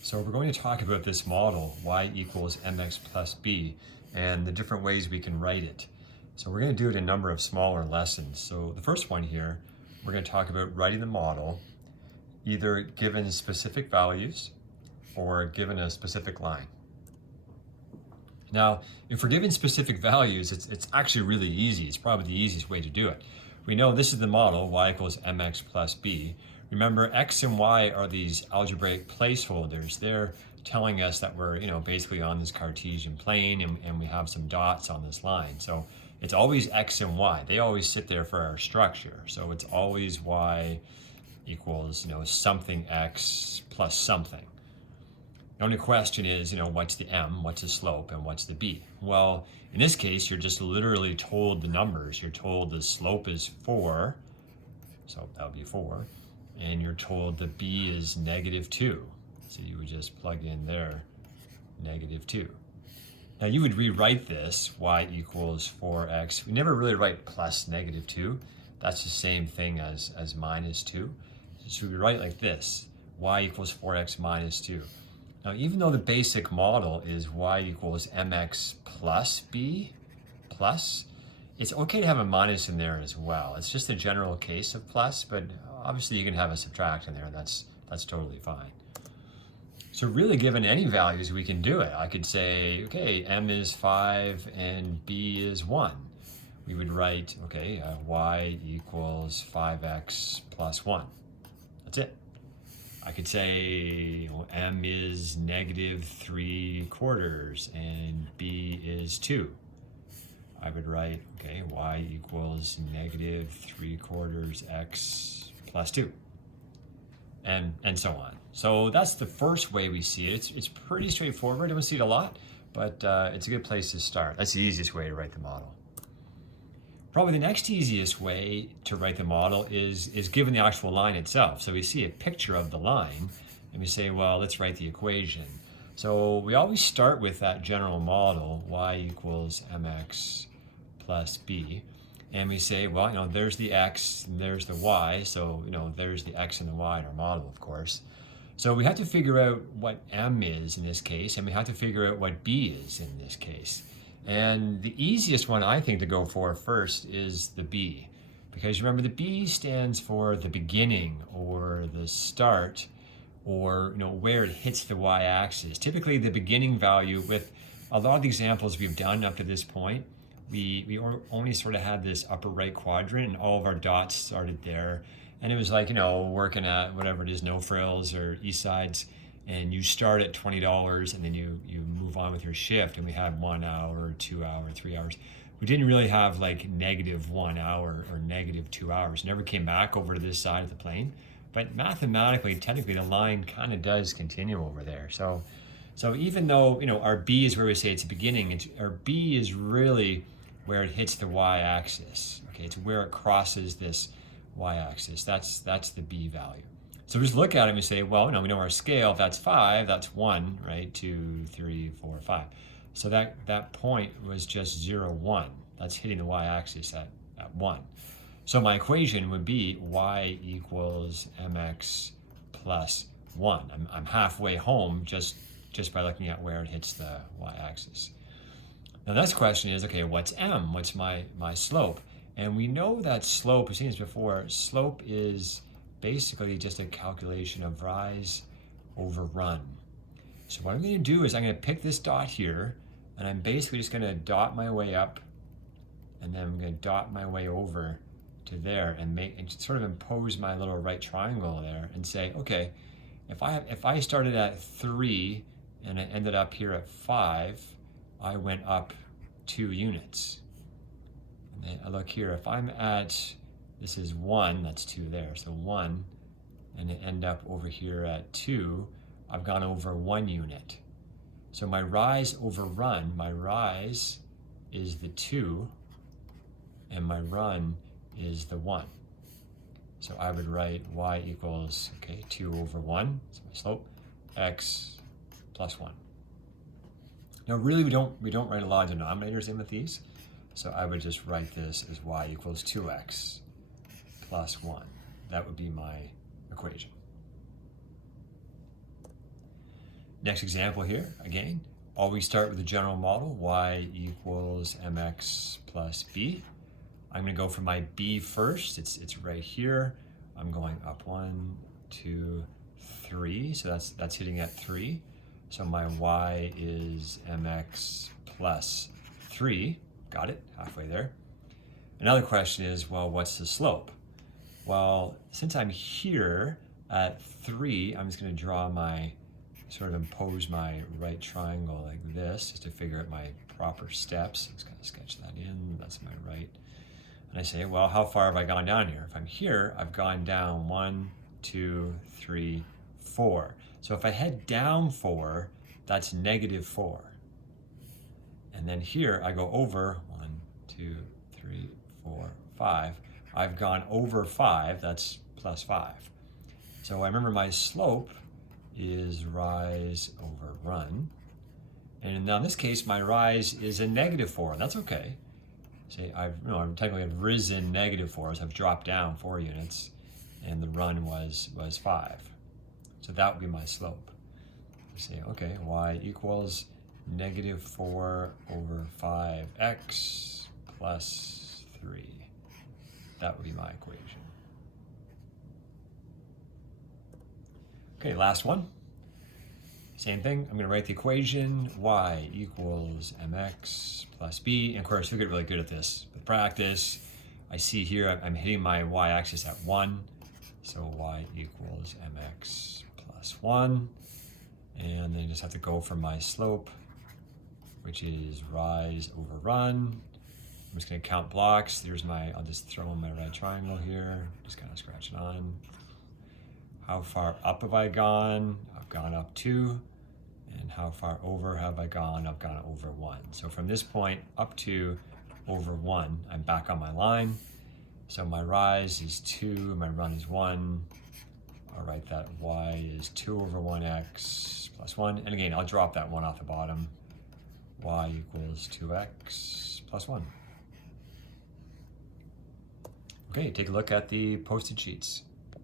So we're going to talk about this model, y equals mx plus b, and the different ways we can write it. So we're going to do it in a number of smaller lessons. So the first one here, we're going to talk about writing the model either given specific values or given a specific line. Now, if we're given specific values, it's actually really easy. It's probably the easiest way to do it. We know this is the model, y equals mx plus b. Remember, x and y are these algebraic placeholders. They're telling us that we're, basically on this Cartesian plane and we have some dots on this line. So it's always x and y. They always sit there for our structure. So it's always y equals, something x plus something. The only question is, what's the m, what's the slope, and what's the b? Well, in this case, you're just literally told the numbers. You're told the slope is 4, so that would be 4, and you're told the b is -2. So you would just plug in there, -2. Now you would rewrite this, y equals 4x. We never really write plus -2. That's the same thing as -2. So we write like this, y equals 4x minus 2. Now, even though the basic model is y equals mx plus b plus, it's okay to have a minus in there as well. It's just a general case of plus, but obviously you can have a subtract in there, and that's totally fine. So really, given any values, we can do it. I could say, okay, m is 5 and b is 1. We would write, okay, y equals 5x plus 1. That's it. I could say m is -3/4 and b is 2. I would write, okay, y equals -3/4 x plus 2, and so on. So that's the first way we see it. It's pretty straightforward. I don't see it a lot, but it's a good place to start. That's the easiest way to write the model. Probably the next easiest way to write the model is given the actual line itself. So we see a picture of the line and we say, well, let's write the equation. So we always start with that general model, y equals mx plus b. And we say, well, there's the x and there's the y. So, there's the x and the y in our model, of course. So we have to figure out what m is in this case, and we have to figure out what b is in this case. And the easiest one, I think, to go for first is the b. Because remember, the b stands for the beginning or the start, or where it hits the y-axis. Typically, the beginning value, with a lot of the examples we've done up to this point, we only sort of had this upper right quadrant and all of our dots started there. And it was like, working at whatever it is, No Frills or East Sides, and you start at $20 and then you move on with your shift, and we had 1 hour, 2 hour, 3 hours. We didn't really have like -1 hour or -2 hours. Never came back over to this side of the plane. But mathematically, technically, the line kind of does continue over there. So even though, our b is where we say it's the beginning, our b is really where it hits the y-axis. Okay, it's where it crosses this y-axis. That's the b value. So we just look at it and we say, well, we know our scale. If that's 5, that's 1, right? 2, 3, 4, 5. So that point was just 0, 1. That's hitting the y-axis at 1. So my equation would be y equals mx plus 1. I'm halfway home just by looking at where it hits the y-axis. Now the next question is, okay, what's m? What's my slope? And we know that slope, we've seen this before, slope is basically just a calculation of rise over run. So what I'm going to do is I'm going to pick this dot here, and I'm basically just going to dot my way up, and then I'm going to dot my way over to there and sort of impose my little right triangle there and say, okay, if I started at 3 and I ended up here at 5, I went up 2 units. And then I look here, if I'm at, this is 1, that's 2 there, so 1, and I end up over here at 2, I've gone over 1 unit. So my rise over run, my rise is the 2, and my run is the 1. So I would write y equals, 2 over 1, so my slope, x plus 1. Now really we don't write a lot of denominators in with these, so I would just write this as y equals 2x plus 1. That would be my equation. Next example here, again, always start with the general model, y equals mx plus b. I'm going to go for my b first. It's right here. I'm going up 1, 2, 3. So that's hitting at 3. So my y is mx plus 3. Got it, halfway there. Another question is, well, what's the slope? Well, since I'm here at 3, I'm just going to draw my, sort of impose my right triangle like this, just to figure out my proper steps. Let's kind of sketch that in. That's my right. And I say, well, how far have I gone down here? If I'm here, I've gone down 1, 2, 3, 4. So if I head down 4, that's negative 4. And then here I go over 1, 2, 3, 4, 5. I've gone over 5, that's plus 5. So I remember my slope is rise over run. And now in this case, my rise is a negative 4, and that's okay. Say I'm technically have risen negative 4, so I've dropped down 4 units, and the run was 5. So that would be my slope. Say, okay, y equals negative 4 over 5x plus 3. That would be my equation. Okay, last one. Same thing, I'm gonna write the equation, y equals mx plus b. And of course, you'll get really good at this with practice. I see here, I'm hitting my y-axis at 1. So y equals mx plus 1. And then I just have to go for my slope, which is rise over run. I'm just gonna count blocks. There's my, I'll just throw in my right triangle here, just kind of scratch it on. How far up have I gone? I've gone up 2. And how far over have I gone? I've gone over 1. So from this point up to over 1, I'm back on my line. So my rise is 2, my run is 1. I'll write that y is 2 over 1x plus 1. And again, I'll drop that 1 off the bottom. Y equals 2x plus 1. Okay, take a look at the posted sheets.